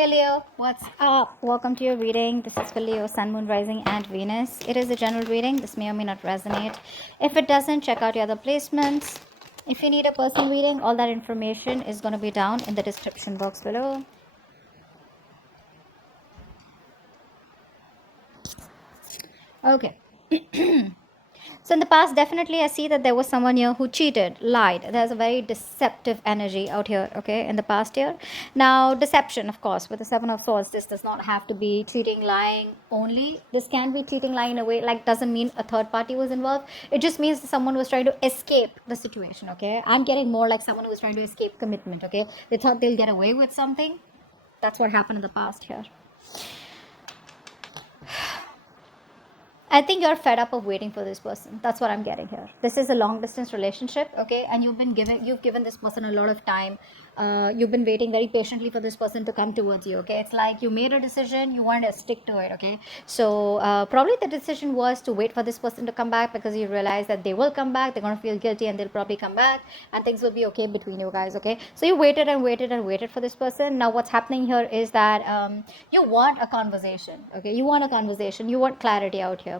Hey Leo, what's up? Welcome to your reading. This is for Leo, Sun, Moon, Rising, and Venus. It is a general reading. This may or may not resonate. If it doesn't, check out your other placements. If you need a personal reading, all that information is going to be down in the description box below. Okay. So in the past, definitely I see that there was someone here who cheated, lied. There's a very deceptive energy out here, okay, in the past year. Now, deception, of course, with the Seven of Swords, this does not have to be cheating, lying only. This can be cheating, lying in a way, like doesn't mean a third party was involved. It just means someone was trying to escape the situation, okay. I'm getting more like someone who was trying to escape commitment, okay. They thought they'll get away with something. That's what happened in the past here. I think you're fed up of waiting for this person. That's what I'm getting here. This is a long distance relationship, okay? And you've given this person a lot of time. You've been waiting very patiently for this person to come towards you, okay? It's like you made a decision, you want to stick to it, okay? So probably the decision was to wait for this person to come back because you realize that they will come back. They're gonna feel guilty and they'll probably come back, and things will be okay between you guys, okay? So you waited and waited and waited for this person. Now what's happening here is that you want a conversation, okay? You want a conversation. You want clarity out here.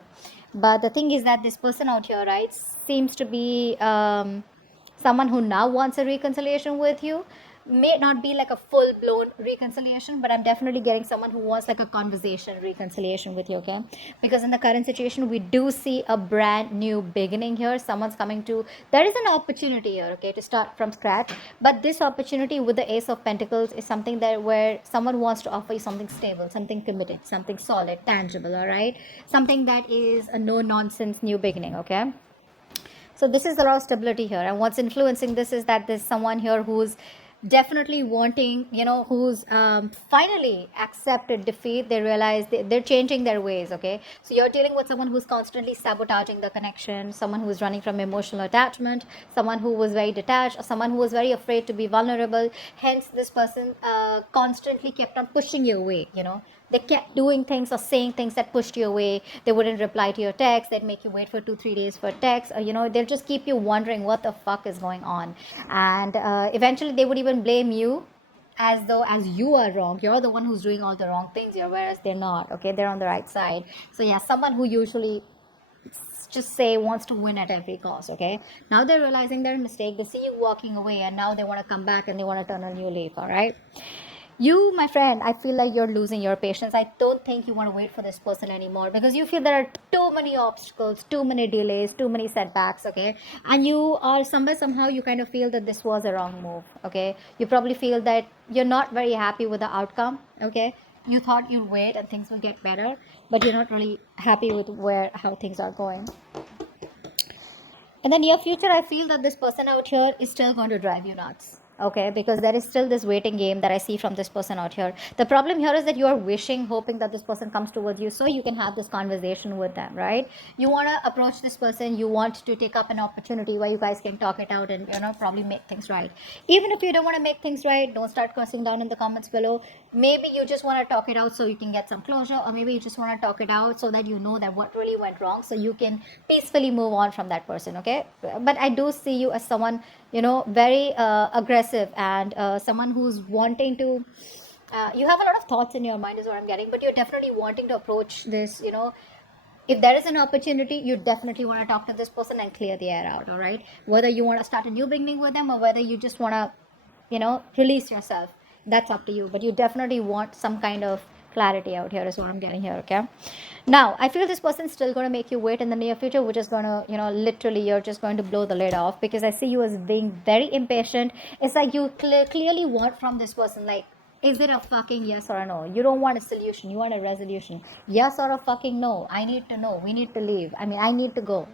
But the thing is that this person out here, right, seems to be someone who now wants a reconciliation with you. May not be like a full blown reconciliation, but I'm definitely getting someone who wants like a conversation reconciliation with you, okay? Because in the current situation, we do see a brand new beginning here. Someone's coming to, there is an opportunity here, okay, to start from scratch. But this opportunity with the Ace of Pentacles is something that where someone wants to offer you something stable, something committed, something solid, tangible, all right? Something that is a no nonsense new beginning, okay? So this is a lot of stability here, and what's influencing this is that there's someone here who's definitely wanting, who's finally accepted defeat. They realize they're changing their ways, okay? So you're dealing with someone who's constantly sabotaging the connection, someone who's running from emotional attachment, someone who was very detached, or someone who was very afraid to be vulnerable. Hence this person constantly kept on pushing you away, they kept doing things or saying things that pushed you away. They wouldn't reply to your text. They'd make you wait for 2-3 days for text, or they'll just keep you wondering what the fuck is going on. And eventually they would even blame you as though as you are wrong. You're the one who's doing all the wrong things here, whereas they're not, okay? They're on the right side. So yeah, someone who usually just say wants to win at every cost, okay? Now they're realizing their mistake. They see you walking away, and now they want to come back and they want to turn a new leaf, all right? You, my friend, I feel like you're losing your patience. I don't think you want to wait for this person anymore because you feel there are too many obstacles, too many delays, too many setbacks, okay? And you are somehow you kind of feel that this was a wrong move, okay? You probably feel that you're not very happy with the outcome, okay? You thought you'd wait and things will get better, but you're not really happy with how things are going. In the near future, I feel that this person out here is still going to drive you nuts, okay? Because there is still this waiting game that I see from this person out here. The problem here is that you are wishing, hoping that this person comes towards you so you can have this conversation with them, right? You want to approach this person. You want to take up an opportunity where you guys can talk it out and probably make things right. Even if you don't want to make things right, don't start cursing down in the comments below. Maybe you just want to talk it out so you can get some closure, or maybe you just want to talk it out so that you know that what really went wrong, so you can peacefully move on from that person, okay? But I do see you as someone very aggressive, and someone who's wanting to you have a lot of thoughts in your mind is what I'm getting, but you're definitely wanting to approach this, if there is an opportunity, you definitely want to talk to this person and clear the air out, all right? Whether you want to start a new beginning with them or whether you just want to release yourself, that's up to you. But you definitely want some kind of clarity out here is what I'm getting here, okay? Now I feel this person's still going to make you wait in the near future, which is going to literally you're just going to blow the lid off, because I see you as being very impatient. It's like you clearly want from this person, like, is it a fucking yes or a no? You don't want a solution, you want a resolution. Yes or a fucking no. I need to know. We need to leave. I mean, I need to go,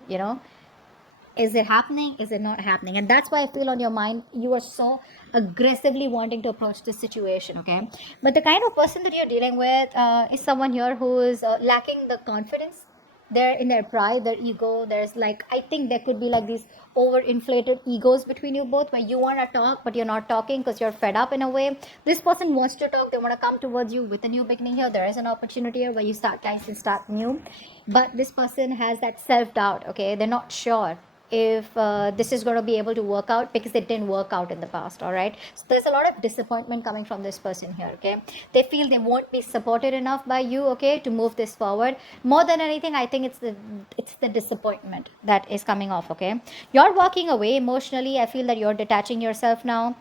is it happening? Is it not happening? And that's why I feel on your mind you are so aggressively wanting to approach this situation, okay? But the kind of person that you're dealing with is someone here who is lacking the confidence. They're in their pride, their ego. There's like, I think there could be like these overinflated egos between you both, where you want to talk but you're not talking because you're fed up in a way. This person wants to talk. They want to come towards you with a new beginning here. There is an opportunity here where you guys can start new. But this person has that self-doubt, okay? They're not sure. if this is going to be able to work out, because it didn't work out in the past. All right, so there's a lot of disappointment coming from this person here. Okay, they feel they won't be supported enough by you, okay, to move this forward. More than anything, I think it's the disappointment that is coming off. Okay, you're walking away emotionally. I feel that you're detaching yourself now.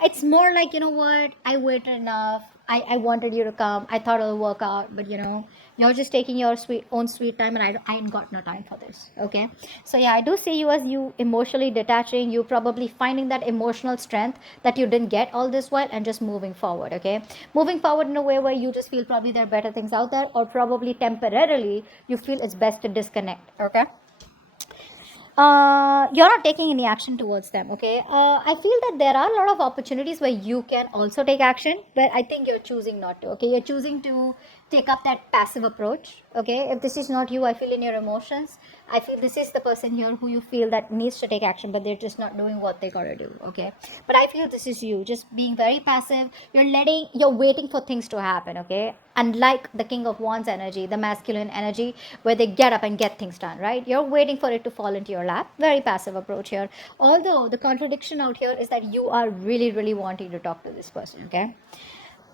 It's more like, you know what, I waited enough. I wanted you to come. I thought it'll work out, but you're just taking your own sweet time, and I ain't got no time for this. Okay, so yeah, I do see you as you emotionally detaching. You probably finding that emotional strength that you didn't get all this while, and just moving forward. Okay, moving forward in a way where you just feel probably there are better things out there, or probably temporarily you feel it's best to disconnect. Okay, you're not taking any action towards them. Okay, I feel that there are a lot of opportunities where you can also take action, but I think you're choosing not to. Okay, you're choosing to take up that passive approach. Okay, if this is not you, I feel in your emotions, I feel this is the person here who you feel that needs to take action, but they're just not doing what they gotta do. Okay, but I feel this is you just being very passive. You're waiting for things to happen. Okay, unlike the King of Wands energy, the masculine energy, where they get up and get things done, right? You're waiting for it to fall into your lap. Very passive approach here. Although the contradiction out here is that you are really, really wanting to talk to this person. Okay,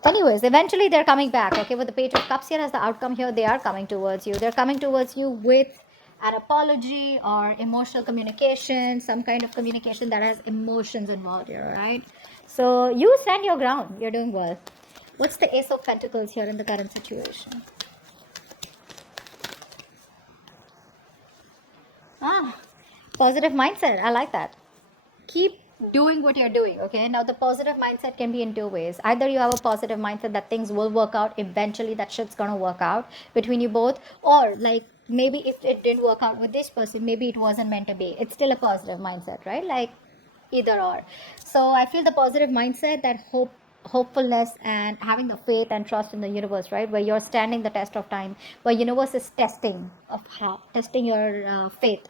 anyways, eventually they're coming back. Okay, with the Page of Cups here as the outcome here, they are coming towards you. They're coming towards you with an apology or emotional communication, some kind of communication that has emotions involved here. All right, so you stand your ground. You're doing well. What's the Ace of Pentacles here in the current situation? Ah, positive mindset. I like that. Keep doing what you're doing. Okay, now the positive mindset can be in two ways. Either you have a positive mindset that things will work out eventually, that shit's gonna work out between you both, or like maybe if it didn't work out with this person, maybe it wasn't meant to be. It's still a positive mindset, right? Like either or. So I feel the positive mindset, that hopefulness and having the faith and trust in the universe, right, where you're standing the test of time, where universe is testing your faith,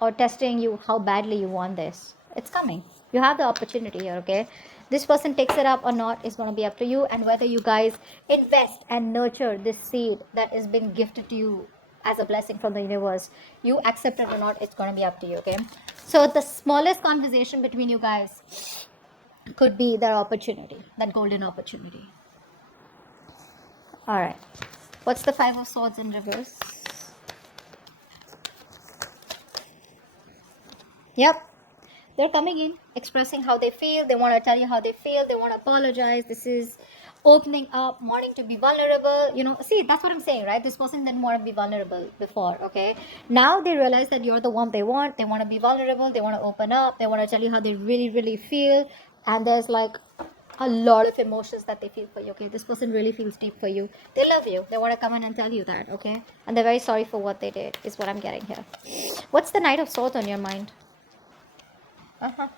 or testing you how badly you want this. It's coming. You have the opportunity here. Okay, this person takes it up or not is going to be up to you, and whether you guys invest and nurture this seed that has been gifted to you as a blessing from the universe, you accept it or not, it's going to be up to you. Okay, so the smallest conversation between you guys could be that opportunity, that golden opportunity. All right, what's the Five of Swords in reverse? Yep, they're coming in, expressing how they feel. They want to tell you how they feel. They want to apologize. This is opening up, wanting to be vulnerable. See, that's what I'm saying, right? This person didn't want to be vulnerable before. Okay, now they realize that you're the one they want. They want to be vulnerable. They want to open up. They want to tell you how they really, really feel. And there's like a lot of emotions that they feel for you. Okay, this person really feels deep for you. They love you. They want to come in and tell you that. Okay, and they're very sorry for what they did, is what I'm getting here. What's the Knight of Swords on your mind? Uh-huh.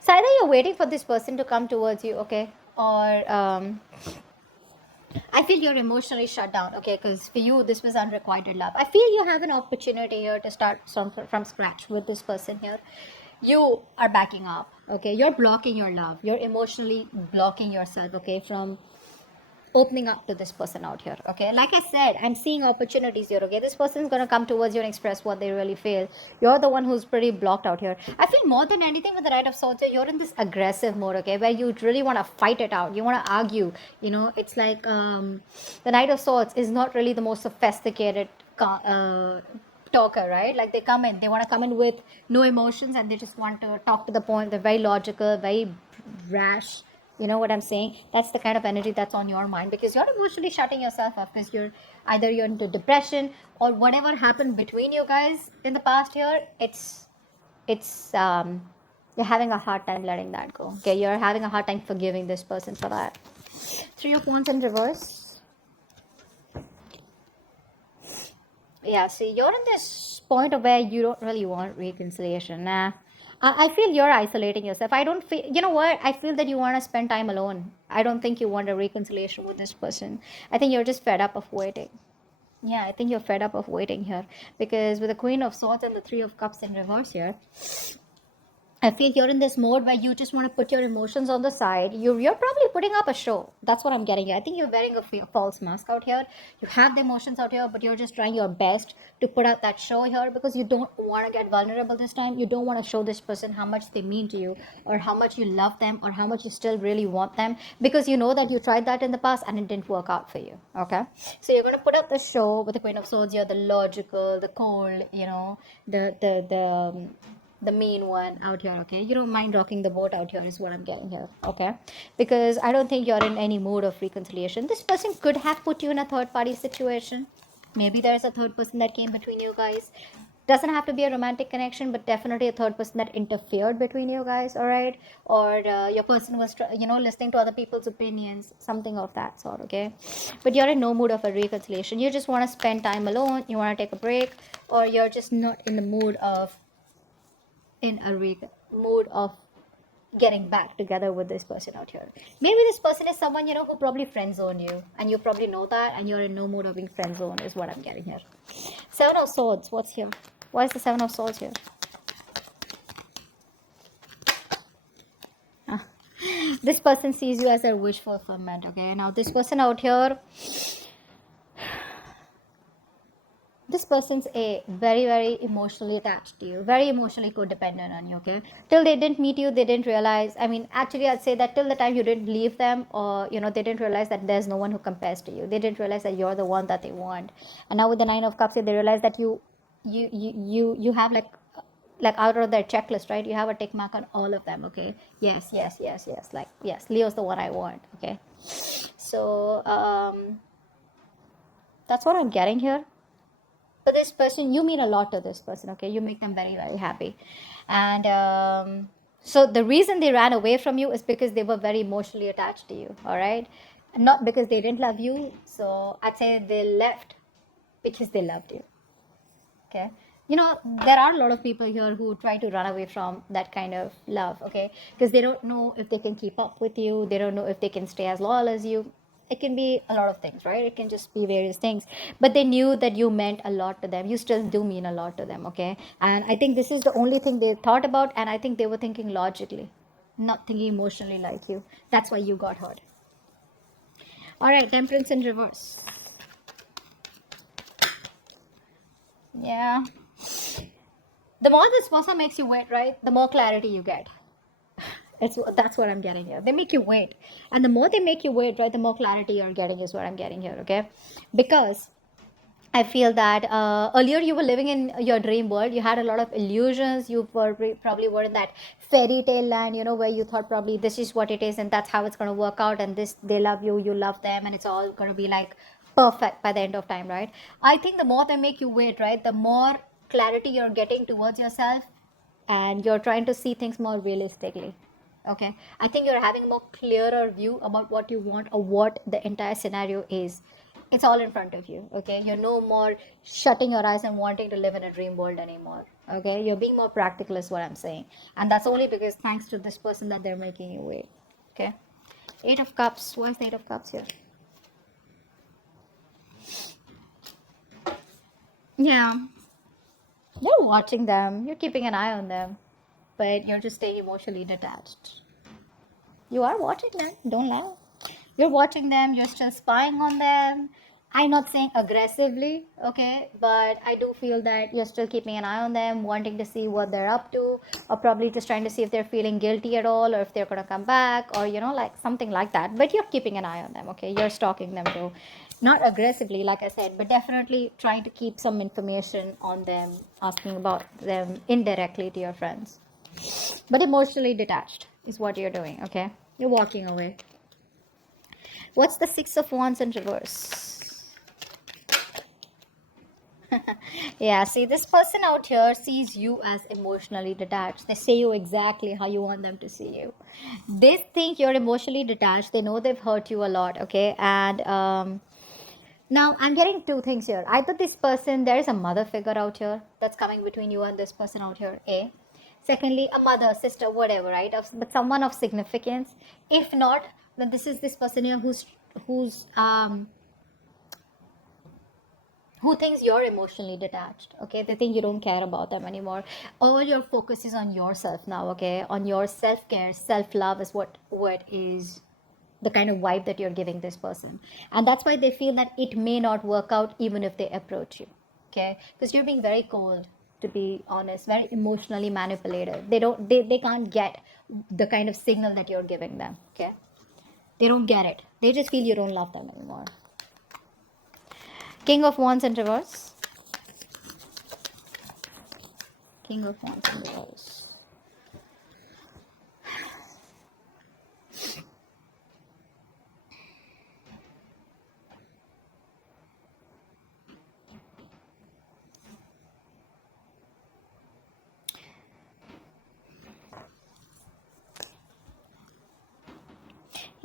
So either you're waiting for this person to come towards you, okay, or I feel you're emotionally shut down, okay, because for you this was unrequited love. I feel you have an opportunity here to start from scratch with this person here. You are backing up, okay. You're blocking your love. You're emotionally blocking yourself, okay, from opening up to this person out here. Okay, like I said, I'm seeing opportunities here. Okay, this person's gonna come towards you and express what they really feel. You're the one who's pretty blocked out here. I feel more than anything with the Knight of Swords, you're in this aggressive mode. Okay, where you really want to fight it out. You want to argue. It's like the Knight of Swords is not really the most sophisticated talker, right? Like they want to come in with no emotions, and they just want to talk to the point. They're very logical, very rash. You know what I'm saying? That's the kind of energy that's on your mind, because you're emotionally shutting yourself up, because you're into depression, or whatever happened between you guys in the past year. It's you're having a hard time letting that go. Okay, you're having a hard time forgiving this person for that. Three of Wands in reverse. Yeah, see, you're in this point of where you don't really want reconciliation. Nah. I feel you're isolating yourself. I don't feel, you know what? I feel that you want to spend time alone. I don't think you want a reconciliation with this person. I think you're just fed up of waiting. Yeah, I think you're fed up of waiting here. Because with the Queen of Swords and the Three of Cups in reverse here, I feel you're in this mode where you just want to put your emotions on the side. You're probably putting up a show. That's what I'm getting here. I think you're wearing a false mask out here. You have the emotions out here, but you're just trying your best to put out that show here because you don't want to get vulnerable this time. You don't want to show this person how much they mean to you, or how much you love them, or how much you still really want them, because you know that you tried that in the past and it didn't work out for you. Okay, so you're gonna put up the show with the Queen of Swords here, the logical, the cold, the mean one out here. Okay, you don't mind rocking the boat out here is what I'm getting here. Okay, because I don't think you're in any mood of reconciliation. This person could have put you in a third party situation. Maybe there's a third person that came between you guys. Doesn't have to be a romantic connection, but definitely a third person that interfered between you guys. All right, or your person was listening to other people's opinions, something of that sort. Okay, but you're in no mood of a reconciliation. You just want to spend time alone, you want to take a break, or you're just not in the mood of mood of getting back together with this person out here. Maybe this person is someone who probably friend zone you, and you probably know that, and you're in no mood of being friend zone is what I'm getting here. Seven of Swords. What's here? Why is the Seven of Swords here? Ah. This person sees you as their wish fulfillment. Okay, now this person out here, this person's a very emotionally attached to you, very emotionally codependent on you. Okay, till they didn't meet you, they didn't realize, I mean, actually I'd say that till the time you didn't leave them, or they didn't realize that there's no one who compares to you. They didn't realize that you're the one that they want. And now with the Nine of Cups, they realize that you have like out of their checklist, right? You have a tick mark on all of them. Okay, yes, like yes, Leo's the one I want. Okay, so that's what I'm getting here. But this person, you mean a lot to this person. Okay, you make them very happy. And so the reason they ran away from you is because they were very emotionally attached to you. All right, not because they didn't love you. So I'd say they left because they loved you. Okay, there are a lot of people here who try to run away from that kind of love. Okay, because they don't know if they can keep up with you, they don't know if they can stay as loyal as you. It can be a lot of things, right? It can just be various things, but they knew that you meant a lot to them. You still do mean a lot to them. Okay, and I think this is the only thing they thought about, and I think they were thinking logically, not thinking emotionally like you. That's why you got hurt. All right, Temperance in reverse. Yeah, the more this person makes you wait, right, the more clarity you get. That's what I'm getting here. They make you wait, and the more they make you wait, right, the more clarity you're getting is what I'm getting here. Okay, because I feel that earlier you were living in your dream world. You had a lot of illusions. You probably were in that fairy tale land, where you thought probably this is what it is, and that's how it's going to work out. And this, they love you, you love them, and it's all going to be like perfect by the end of time, right? I think the more they make you wait, right, the more clarity you're getting towards yourself, and you're trying to see things more realistically. Okay, I think you're having a more clearer view about what you want or what the entire scenario is. It's all in front of you. Okay, you're no more shutting your eyes and wanting to live in a dream world anymore. Okay, you're being more practical is what I'm saying, and that's only because thanks to this person that they're making you wait. Okay, Eight of Cups. Why is the Eight of Cups here? Yeah, you're watching them, you're keeping an eye on them, but you're just staying emotionally detached. You are watching them, don't lie. You're watching them, you're still spying on them. I'm not saying aggressively, okay, but I do feel that you're still keeping an eye on them, wanting to see what they're up to, or probably just trying to see if they're feeling guilty at all, or if they're going to come back, or like something like that. But you're keeping an eye on them, okay? You're stalking them too. Not aggressively, like I said, but definitely trying to keep some information on them, asking about them indirectly to your friends. But emotionally detached is what you're doing, okay? You're walking away. What's the Six of Wands in reverse? Yeah, see, this person out here sees you as emotionally detached. They say you exactly how you want them to see you. They think you're emotionally detached. They know they've hurt you a lot, okay? And now I'm getting two things here. Either this person, there is a mother figure out here that's coming between you and this person out here, A. Secondly, a mother, sister, whatever, right? But someone of significance. If not, then this is this person here who's who thinks you're emotionally detached. Okay, they think you don't care about them anymore. All your focus is on yourself now. Okay, on your self-care, self-love is what is the kind of vibe that you're giving this person, and that's why they feel that it may not work out even if they approach you. Okay, because you're being very cold, to be honest, very emotionally manipulative. They can't get the kind of signal that you're giving them. Okay, they don't get it. They just feel you don't love them anymore. King of Wands in reverse. King of Wands in reverse.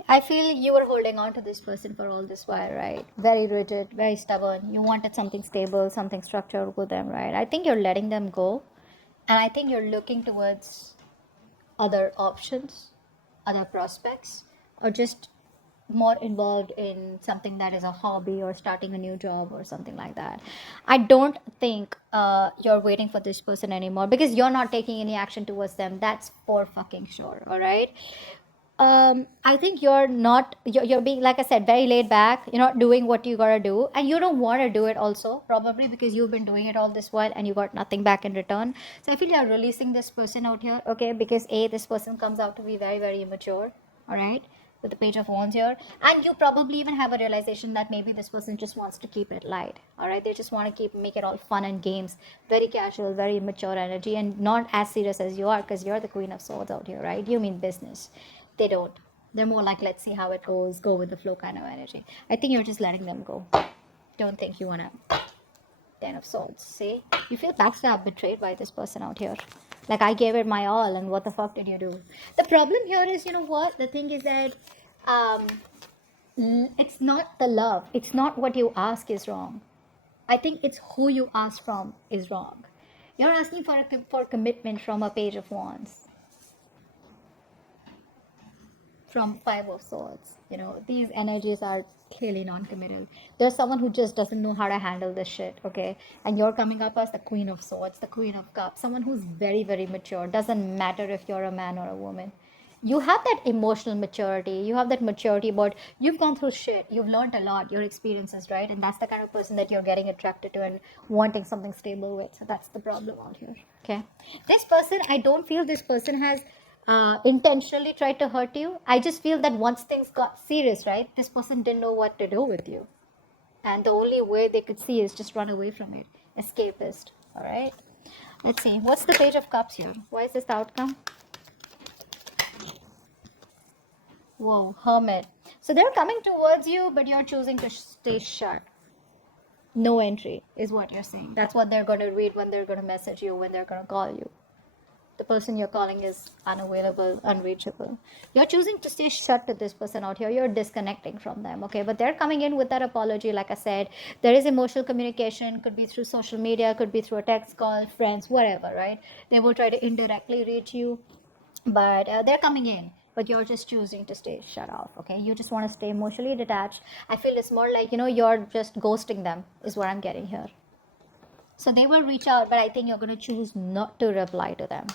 I feel you were holding on to this person for all this while, right? Very rigid, very stubborn. You wanted something stable, something structured with them, right? I think you're letting them go. And I think you're looking towards other options, other prospects, or just more involved in something that is a hobby or starting a new job or something like that. I don't think you're waiting for this person anymore because you're not taking any action towards them. That's for fucking sure. All right. I think you're being, like I said, very laid back. You're not doing what you gotta do, and you don't want to do it also, probably because you've been doing it all this while and you got nothing back in return. So I feel you're releasing this person out here, okay? Because this person comes out to be very, very immature, all right, with the Page of Wands here, and you probably even have a realization that maybe this person just wants to keep it light, all right? They just want to make it all fun and games, very casual, very immature energy, and not as serious as you are, because you're the Queen of Swords out here, right? You mean business. They don't. They're more like, let's see how it goes, go with the flow kind of energy. I think you're just letting them go. Don't think you want to. Ten of Swords. See? You feel backstabbed, betrayed by this person out here. Like, I gave it my all, and what the fuck did you do? The problem here is, you know what? The thing is that um, it's not the love. It's not what you ask is wrong. I think it's who you ask from is wrong. You're asking for commitment from a Page of Wands, from Five of Swords. You know, these energies are clearly non-committal. There's someone who just doesn't know how to handle this shit, okay? And you're coming up as the Queen of Swords, the Queen of Cups, someone who's very, very mature. Doesn't matter if you're a man or a woman. You have that emotional maturity. You have that maturity about you've gone through shit. You've learned a lot, your experiences, right? And that's the kind of person that you're getting attracted to and wanting something stable with. So that's the problem out here, okay? This person, I don't feel this person has intentionally tried to hurt you. I just feel that once things got serious, right, this person didn't know what to do with you. And the only way they could see is just run away from it. Escapist. All right. Let's see. What's the Page of Cups here? Why is this the outcome? Whoa, Hermit. So they're coming towards you, but you're choosing to stay shut. No entry is what you're saying. That's what they're going to read when they're going to message you, when they're going to call you. The person you're calling is unavailable, unreachable. You're choosing to stay shut to this person out here. You're disconnecting from them, okay? But they're coming in with that apology. Like I said, there is emotional communication, could be through social media, could be through a text call, friends, whatever, right? They will try to indirectly reach you, but they're coming in. But you're just choosing to stay shut off, okay? You just want to stay emotionally detached. I feel it's more like, you're just ghosting them, is what I'm getting here. So they will reach out, but I think you're going to choose not to reply to them.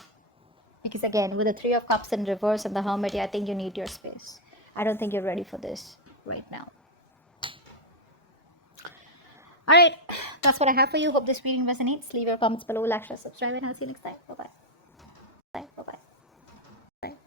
Because again, with the Three of Cups in reverse and the Hermit, I think you need your space. I don't think you're ready for this right now. All right, that's what I have for you. Hope this reading resonates. Leave your comments below, like, share, subscribe, and I'll see you next time. Bye-bye.